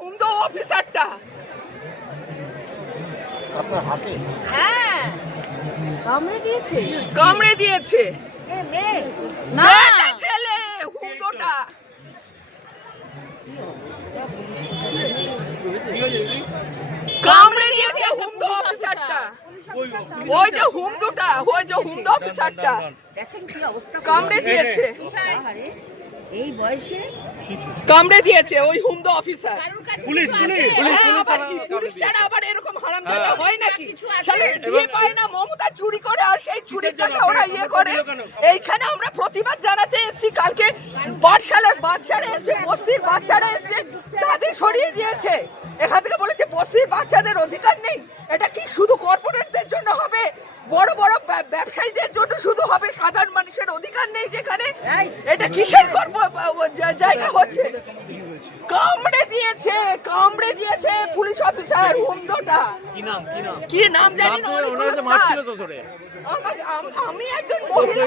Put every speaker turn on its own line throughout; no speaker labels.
হুমদো অফিসারটা
আপনার হাতে?
হ্যাঁ। কামড়ে দিয়েছে?
কামড়ে দিয়েছে।
এ মেয়ে।
ছেলে হুমদোটা কামড়ে দিয়েছে হুমদো অফিসারটা ওই যে হুমদোটা ওই যে হুমদো অফিসারটা
দেখেন কি অবস্থা।
কামড়ে দিয়েছে।
এই বয়সে?
কামড়ে দিয়েছে ওই হুমদো অফিসার
পুলিশ পুলিশ
হ্যাঁ, আবার কি? পুলিশ ছাড়া আবার এরকম হারাম হয়। নাকি? শালা দিয়ে পায় না মমতা চুরি করে আর সেই চুরির টাকা ওরা ইয়ে করে। এইখানে আমরা প্রতিবাদ জানাতে এসেছি কালকে বাদশালের বাচ্চারা এসে বস্তির বাচ্চারা এসে তাদের সরিয়ে দিয়েছে। এখান থেকে বলেছে বস্তির বাচ্চাদের অধিকার নেই। এটা কি শুধু কর্পোরেটদের জন্য হবে? বড় বড় ব্যবসায়ীদের জন্য শুধু হবে সাধারণ মানুষের অধিকার নেই যেখানে। এটা কিসের কর্ম জায়গা হচ্ছে। কামড়ে দিয়েছে কামড়ে দিয়েছে পুলিশ অফিসার হুমদোটা।
কি নাম কি নাম?
কি নাম জানি না
ওনারা
অনেকগুলো
তো মারছিল তো ধরে।
আমি একজন মহিলা।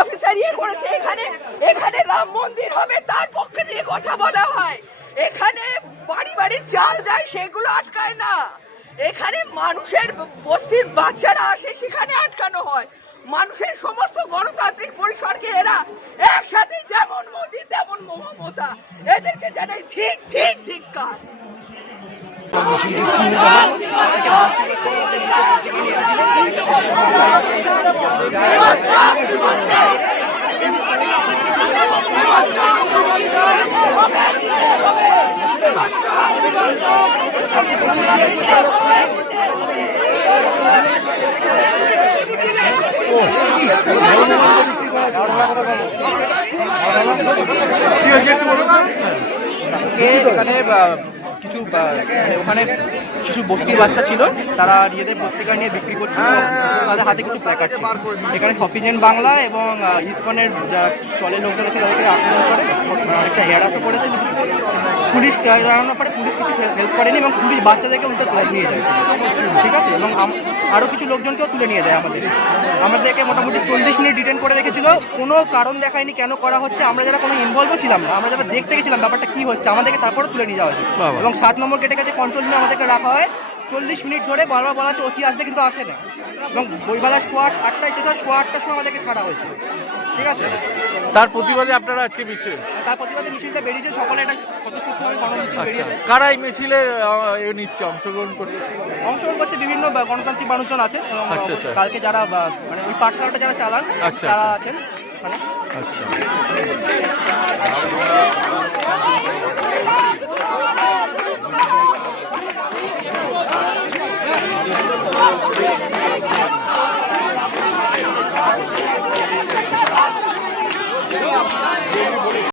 অফিসার ইয়ে করেছে। এখানে এখানে রাম মন্দির হবে তার পক্ষে নিয়ে কথা বলা হয়। এখানে বাড়ি বাড়ি চাল যায় সেগুলো আটকায় না। এখানে মানুষের বস্তির বাচ্চারা আসে, সেখানে আটকানো হয়। মানুষের সমস্ত গণতান্ত্রিক পরিসরকে এরা একসাথে যেমন মোদি, তেমন মমতা। এদেরকে জানাই ঠিক ঠিক ঠিক কাজ
কে এখানে কিছু মানে ওখানে কিছু বস্তির বাচ্চা ছিল তারা নিজেদের পত্রিকা নিয়ে বিক্রি করছিল। তাদের হাতে কিছু প্ল্যাকার্ড ছিল। এখানে সফিজেন্ট বাংলা এবং ইসকনের যারা স্টলের লোকজন আছে তাদেরকে আক্রমণ করে। অনেকটা হেয়ারাসও করেছে। পুলিশ জানানোর পরে পুলিশ কিছু হেল্প করেনি এবং পুলিশ বাচ্চাদেরকে উল্টো তুলে নিয়ে যায়। ঠিক আছে? এবং আরও কিছু লোকজনকেও তুলে নিয়ে যায় আমাদের। আমাদেরকে মোটামুটি চল্লিশ মিনিট ডিটেন করে রেখেছিল। কোনো কারণ দেখায়নি কেন করা হচ্ছে। আমরা যারা কোনো ইনভলভও ছিলাম না আমরা যারা দেখতে গেছিলাম ব্যাপারটা কি হচ্ছে আমাদেরকে তারপরে তুলে নিয়ে যাওয়া হয়েছে। এবং সাত নম্বর গেটের কাছে কন্ট্রোল রুমে আমাদেরকে রাখা হয়। চল্লিশ মিনিট ধরে বারবার বলা হচ্ছে ওসি আসবে কিন্তু আসে না এবং বইবেলা সোয়া আট- আটটায় শেষ হয় সোয়া আটটার সময় আমাদেরকে ছাড়া হয়েছে। ঠিক আছে?
তার প্রতিবাদে আপনারা আজকে মিছিল?
তার প্রতিবাদে মিছিলটা বেরিয়েছে সকলে এটা স্বতঃস্ফূর্তভাবে গণমিছিল
আচ্ছা।
বেরিয়েছে।
কারা এই মিছিলে এ নিচ্ছে অংশগ্রহণ করছে?
অংশগ্রহণ করছে বিভিন্ন গণতান্ত্রিক মানুষজন আছে
আচ্ছা, আচ্ছা।
কালকে যারা মানে ওই পাঠশালাটা যারা চালান
আচ্ছা,
তারা
আচ্ছা।
আছেন মানে
আচ্ছা